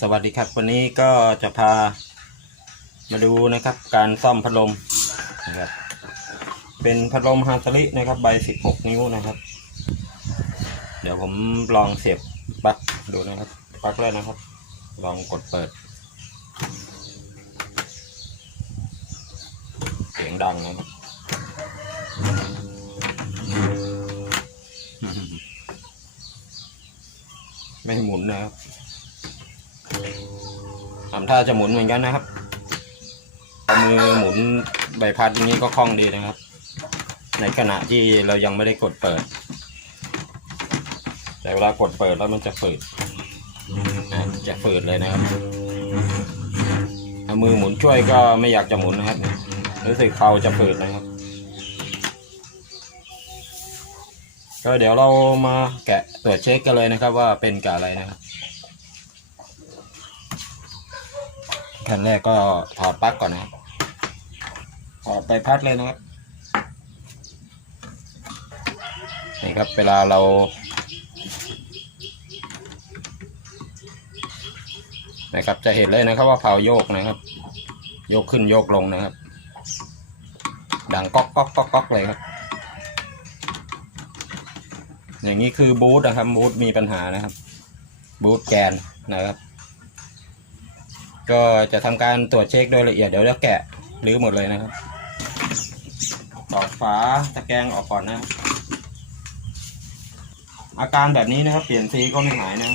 สวัสดีครับวันนี้ก็จะพามาดูนะครับ การซ่อมพัดลมนะครับเป็นพัดลมฮาตารินะครับใบ 16 นิ้วนะครับ เดี๋ยวผมลองเสียบปลั๊กดูนะครับปลั๊กเลยนะครับ ลองกดเปิด เสียงดังนะครับไม่หมุนนะครับ ทำท่าจะหมุนเหมือนกันนะครับเอามือหมุนใบพัดอย่างนี้ก็คล่องดีนะครับ ในขณะที่เรายังไม่ได้กดเปิด แต่เวลากดเปิดแล้วมันจะฝืดอะจะฝืดเลยนะครับมือหมุนช่วยก็ไม่อยากจะหมุนนะครับ รู้สึกเขาจะฝืดนะครับ ก็เดี๋ยวเรามาแกะตรวจเช็คกันเลยนะครับว่าเป็นกับอะไรนะครับ ขั้นแรกก็ถอดปลั๊กก่อนนะครับถอดไปพัดเลยนะครับนี่ครับเวลาเรานะครับจะเห็นเลยนะครับว่าเผาโยกนะครับ โยกขึ้นโยกลงนะครับ ดังก๊อกก๊อกก๊อกก๊อกเลยครับ อย่างนี้คือบูทนะครับบูทมีปัญหานะครับ บูทแกนนะครับ ก็จะทำการตรวจเช็คโดยละเอียดเดี๋ยวจะแกะรื้อหมดเลยนะครับตอฝาตะแกรงออกก่อนนะครับอาการแบบนี้นะครับ เปลี่ยนซีก็ไม่หายนะ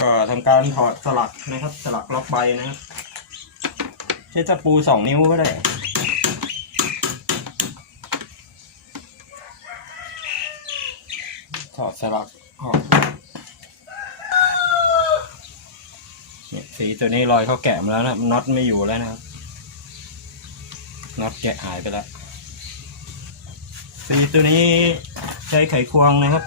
ก็ทำการถอดสลักนะครับ สลักล็อกใบนะครับใช้ตะปูสองนิ้วก็ได้ถอดสลักออกเนี่ย สีตัวนี้รอยเขาแกะมาแล้วนะน็อตไม่อยู่แล้วนะครับน็อตแกะหายไปแล้ว สีตัวนี้ใช้ไขควงนะครับ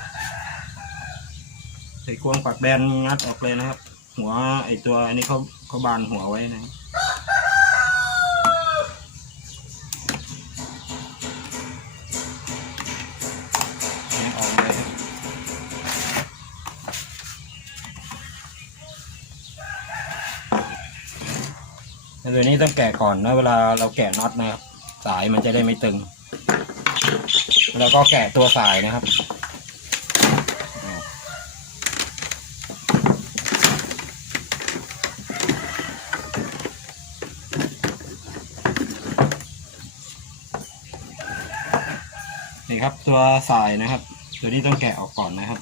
ไขควงปักแบนงัดออกเลยนะครับ หัวไอตัวอันนี้เขาเขาบานหัวไว้นะครับ ต่ตัวนี้ต้องแกะก่อนนะเวลาเราแกะน็อตนะครับสายมันจะได้ไม่ตึง แล้วก็แกะตัวสายนะครับนี่ครับตัวสายนะครับ ตัวนี้ต้องแกะออกก่อนนะครับ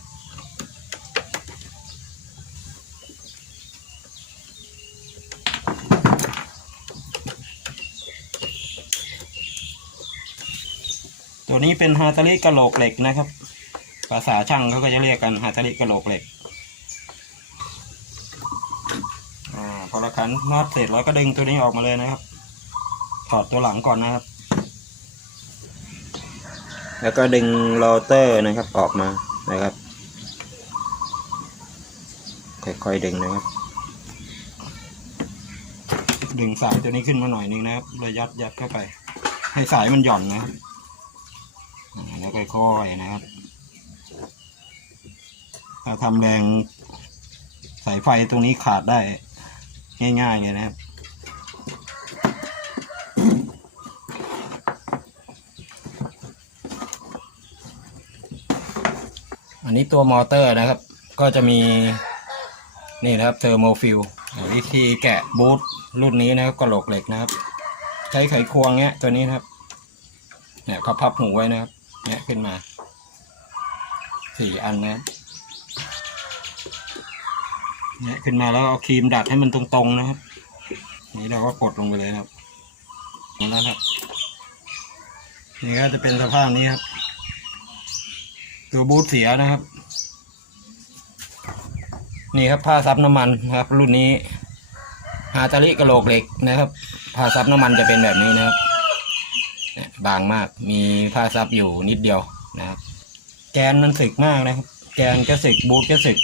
ตัวนี้เป็นฮาตาริกระโหลกเหล็กนะครับ ภาษาช่างเขาก็จะเรียกกันฮาตาริกระโหลกเหล็กอาพอเราขันน็อตเสร็จแล้วก็ดึงตัวนี้ออกมาเลยนะครับ ถอดตัวหลังก่อนนะครับ แล้วก็ดึงโรเตอร์นะครับออกมานะครับ ค่อยๆดึงนะครับ ดึงสายตัวนี้ขึ้นมาหน่อยนึงนะครับแล้วยัดยัดเข้าไป ให้สายมันหย่อนนะครับ แล้วค่อยๆนะครับ ถ้าทำแรงสายไฟตรงนี้ขาดได้ง่ายๆเลยนะครับอันนี้ตัวมอเตอร์นะครับ ก็จะมีนี่นะครับเทอร์โมฟิลวิธีแกะบูทรุ่นนี้นะครับกระโหลกเหล็กนะครับ ใช้ไขควงเนี้ยตัวนี้นะครับเนี่ยเขาพับหูไว้นะครับ เนี่ยขึ้นมาสี่อันนะเนี่ยขึ้นมาแล้วเอาครีมดัดให้มันตรงๆนะครับ นี่เราก็กดลงไปเลยครับนั่นะครับ นี่ก็จะเป็นสภาพนี้ครับ ตัวบูทเสียนะครับ นี่ครับผ้าซับน้ำมันนะครับ รุ่นนี้ฮาตาริกระโหลกเหล็กนะครับผ้าซับน้ำมันจะเป็นแบบนี้นะครับ บางมาก มีผ้าซับอยู่นิดเดียวนะครับ แกนมันสึกมากนะครับ แกนก็สึกบูทก็สึก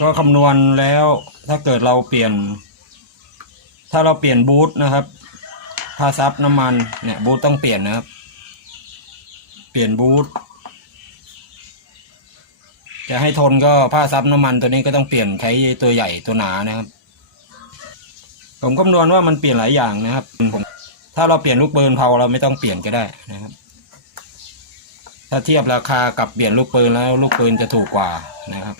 ก็คำนวณแล้วถ้าเกิดเราเปลี่ยน ถ้าเราเปลี่ยนบูทนะครับผ้าซับน้ำมันเนี่ยบูทต้องเปลี่ยนนะครับ เปลี่ยนบูทจะให้ทนก็ผ้าซับน้ำมันตัวนี้ก็ต้องเปลี่ยนใช้ตัวใหญ่ตัวหนานะครับ ผมคำนวณว่ามันเปลี่ยนหลายอย่างนะครับผม ถ้าเราเปลี่ยนลูกปืนเผาเราไม่ต้องเปลี่ยนก็ได้นะครับ ถ้าเทียบราคากับเปลี่ยนลูกปืนแล้วลูกปืนจะถูกกว่านะครับ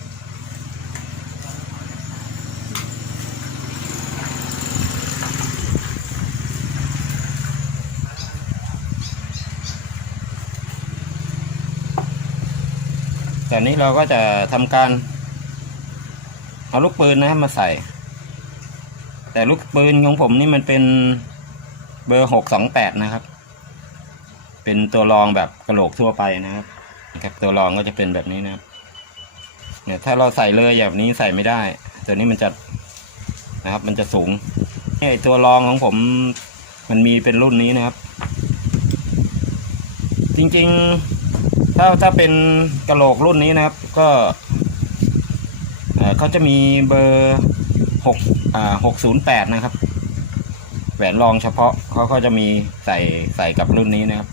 แต่นี้เราก็จะทำการเอาลูกปืนนะครับมาใส่ แต่ลูกปืนของผมนี่มันเป็น เบอร์หกสองแปดนะครับ เป็นตัวรองแบบกระโหลกทั่วไปนะครับครับตัวรองก็จะเป็นแบบนี้นะครับ เนี่ยถ้าเราใส่เลยแบบนี้ใส่ไม่ได้ ตัวนี้มันจะนะครับ มันจะสูงไอตัวรองของผมมันมีเป็นรุ่นนี้นะครับ จริงๆถ้าถ้าเป็นกระโหลกรุ่นนี้นะครับ ก็เอ่อเขาจะมีเบอร์หกอ่าหกศูนย์แปดนะครับ แหวนรองเฉพาะเขาก็จะมีใส่ใส่กับรุ่นนี้นะครับ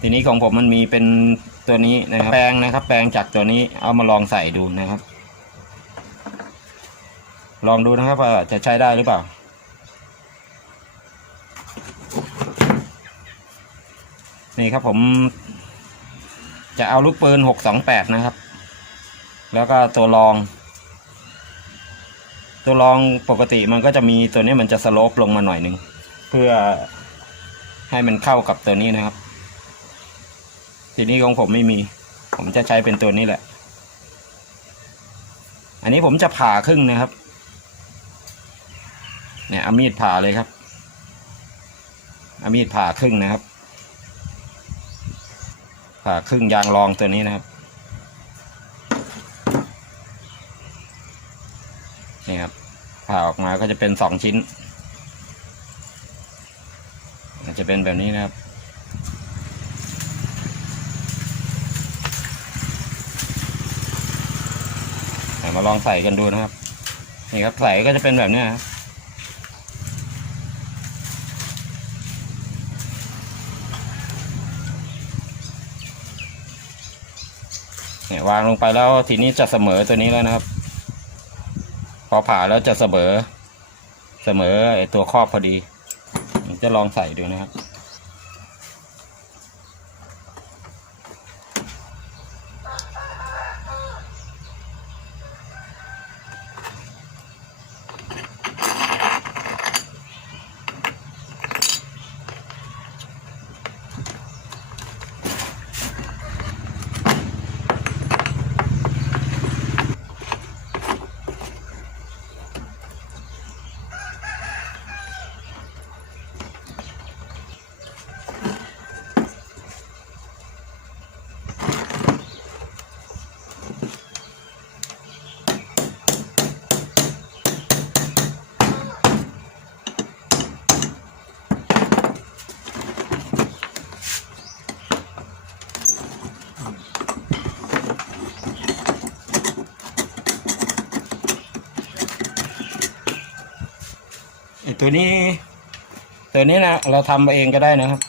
ทีนี้ของผมมันมีเป็นตัวนี้นะครับ แปลงนะครับ แปลงจากตัวนี้เอามาลองใส่ดูนะครับ ลองดูนะครับว่าจะใช้ได้หรือเปล่านี่ครับผม จะเอาลูกปืนหกสองแปดนะครับ แล้วก็ตัวรอง ตัวรองปกติมันก็จะมีตัวนี้มันจะสโลปลงมาหน่อยหนึ่งเพื่อให้มันเข้ากับตัวนี้นะครับ ทีนี้ของผมไม่มี ผมจะใช้เป็นตัวนี้แหละ อันนี้ผมจะผ่าครึ่งนะครับ เนี่ยเอามีดผ่าเลยครับเอามีดผ่าครึ่งนะครับ ผ่าครึ่งยางรองตัวนี้นะครับ นี่ครับผ่าออกมาก็จะเป็นสองชิ้นมันจะเป็นแบบนี้นะครับ มาลองใส่กันดูนะครับ นี่ครับใส่ก็จะเป็นแบบนี้นะครับเนี่ยวางลงไปแล้วทีนี้จะเสมอตัวนี้แล้วนะครับ อผ่าแล้วจะเสมอ เสมอไอตัวครอบพอดี จะลองใส่ดูนะครับ ตัวนี้ ตัวนี้นะเราทำเองก็ได้นะครับ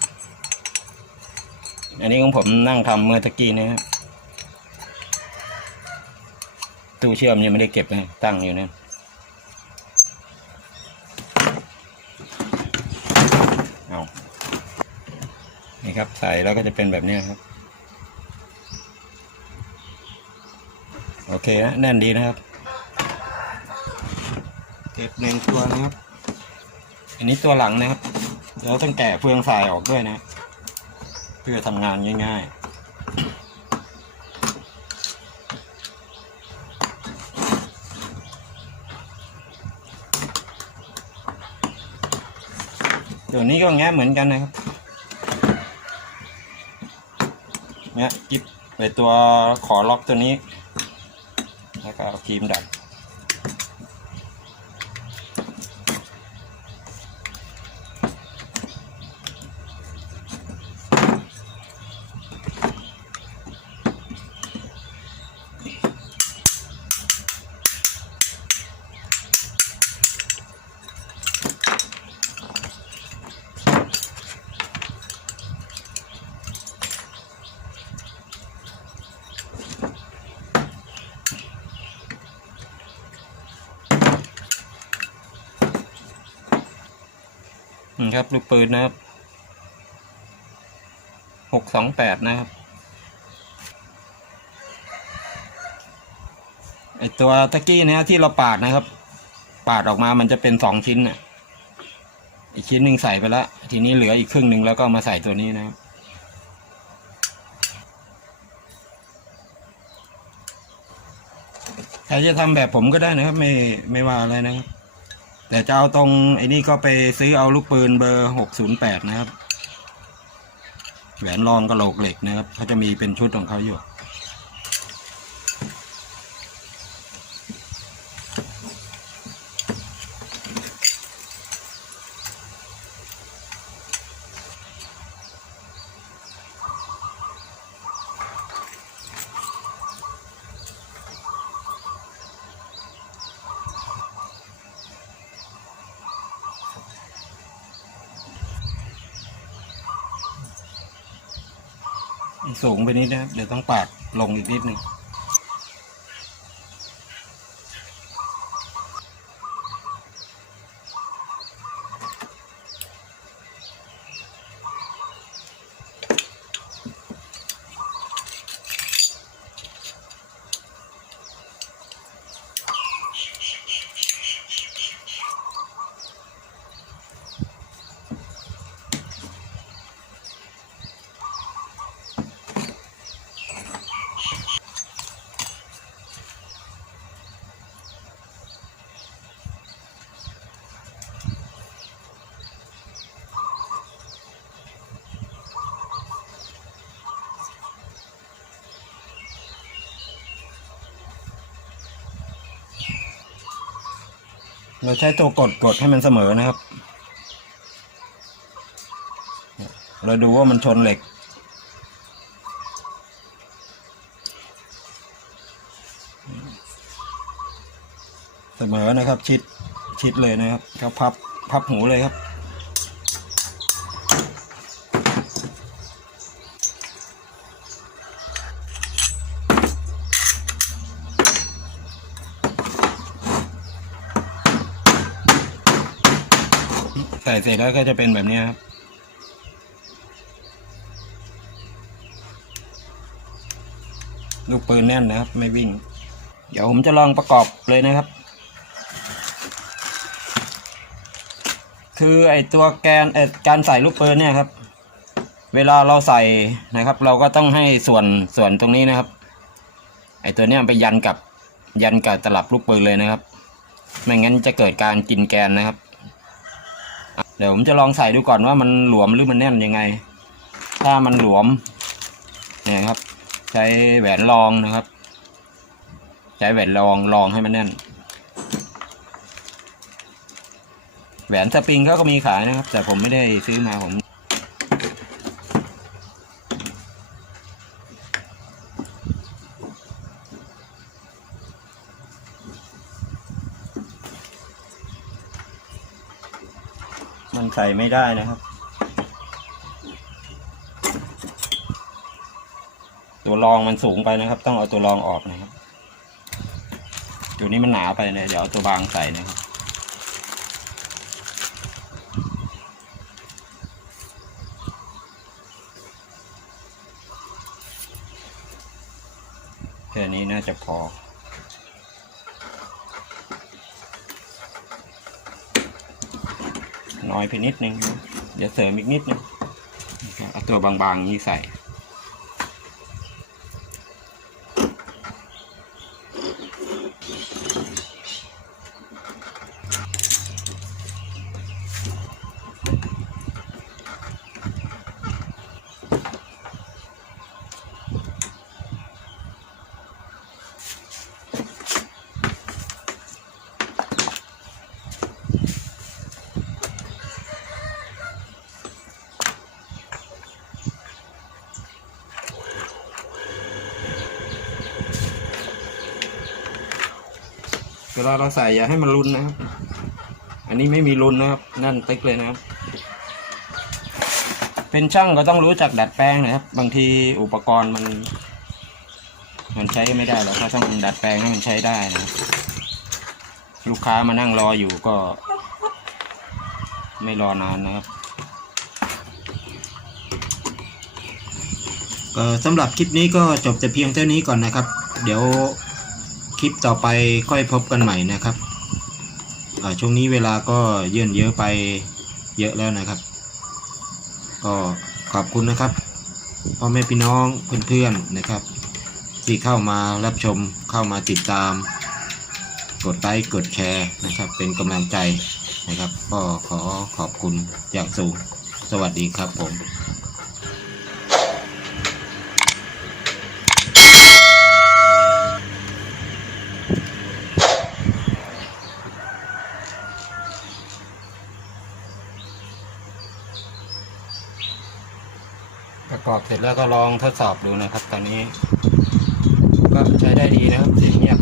อันนี้ของผมนั่งทำเมื่อตะกี้นะครับตู้เชื่อมยังไม่ได้เก็บนะตั้งอยู่นั่นเอานี่ครับใส่แล้วก็จะเป็นแบบนี้ครับ โอเคนะแน่นดีนะครับ เก็บหนึ่งตัวนะครับ อันนี้ตัวหลังนะครับเราต้องแกะเฟืองสายออกด้วยนะ เพื่อทำงานง่าย ๆตัวนี้ก็แงะเหมือนกันนะครับแงะกิบไปตัวขอล็อกตัวนี้ แล้วก็เอาครีมดัด ครับลูกปืนนะครับหกสองแปดนะครับ ไอตัวตะกี้เนี้ยที่เราปาดนะครับ ปาดออกมามันจะเป็นสองชิ้นนะอีกชิ้นหนึ่งใส่ไปแล้วทีนี้เหลืออีกครึ่งหนึ่งแล้วก็มาใส่ตัวนี้นะครับใครจะทำแบบผมก็ได้นะครับ ไม่ไม่ว่าอะไรนะครับ แต่จะเอาตรงไอ้นี่ก็ไปซื้อเอาลูกปืนเบอร์หกศูนย์แปดนะครับ แหวนรองกระโหลกเหล็กนะครับเขาจะมีเป็นชุดของเขาอยู่ ไปนิดนะครับเดี๋ยวต้องปาดลงอีกนิดหนึ่ง เราใช้ตัวกดกดให้มันเสมอนะครับ เราดูว่ามันชนเหล็ก เสมอนะครับชิดชิดเลยนะครับก็พับพับหูเลยครับ ส่เสร็จแล้วก็จะเป็นแบบนี้ครับ ลูกปืนแน่นนะครับ ไม่วิ่ง เดี๋ยวผมจะลองประกอบเลยนะครับ คือไอตัวแกนเออการใส่ลูกปืนเนี่ยครับ เวลาเราใส่นะครับ เราก็ต้องให้ส่วนส่วนตรงนี้นะครับ ไอตัวเนี้ยไปยันกับยันกับตลับลูกปืนเลยนะครับ ไม่งั้นจะเกิดการกินแกนนะครับ เดี๋ยวผมจะลองใส่ดูก่อนว่ามันหลวมหรือมันแน่นยังไง ถ้ามันหลวมเนี่ยครับ ใช้แหวนรองนะครับ ใช้แหวนรองรองให้มันแน่น แหวนสปริงเขาก็มีขายนะครับ แต่ผมไม่ได้ซื้อมาผม ใส่ไม่ได้นะครับ ตัวรองมันสูงไปนะครับ ต้องเอาตัวรองออกนะครับตัวนี้มันหนาไปนะเดี๋ยวเอาตัวบางใส่นะครับแค่นี้น่าจะพอ น้อยไปนิดนึง เดี๋ยวเสริมอีกนิดนึงเอาตัวบางๆนี้ใส่ ลาเราใส่อย่าให้มันรุนนะครับ อันนี้ไม่มีรุนนะครับ นั่นติ๊กเลยนะครับ เป็นช่างก็ต้องรู้จักดัดแปลงนะครับ บางทีอุปกรณ์มัน มันใช้ไม่ได้เราก็ต้องดัดแปลงให้มันใช้ได้นะครับ ลูกค้ามานั่งรออยู่ก็ ไม่รอนานนะครับสำหรับคลิปนี้ก็จบแต่เพียงเท่านี้ก่อนนะครับ เดี๋ยว คลิปต่อไปค่อยพบกันใหม่นะครับอ่าช่วงนี้เวลาก็เยื่นเยอะไปเยอะแล้วนะครับ ก็ขอบคุณนะครับพ่อแม่พี่น้องเพื่อนๆนะครับ ที่เข้ามารับชมเข้ามาติดตาม กดไลค์กดแชร์นะครับ เป็นกำลังใจนะครับ ก็ขอขอบคุณอย่างสูงสวัสดีครับผม ประกอบเสร็จแล้วก็ลองทดสอบดูนะครับ ตอนนี้ ก็ใช้ได้ดีนะครับเสียงเงียบ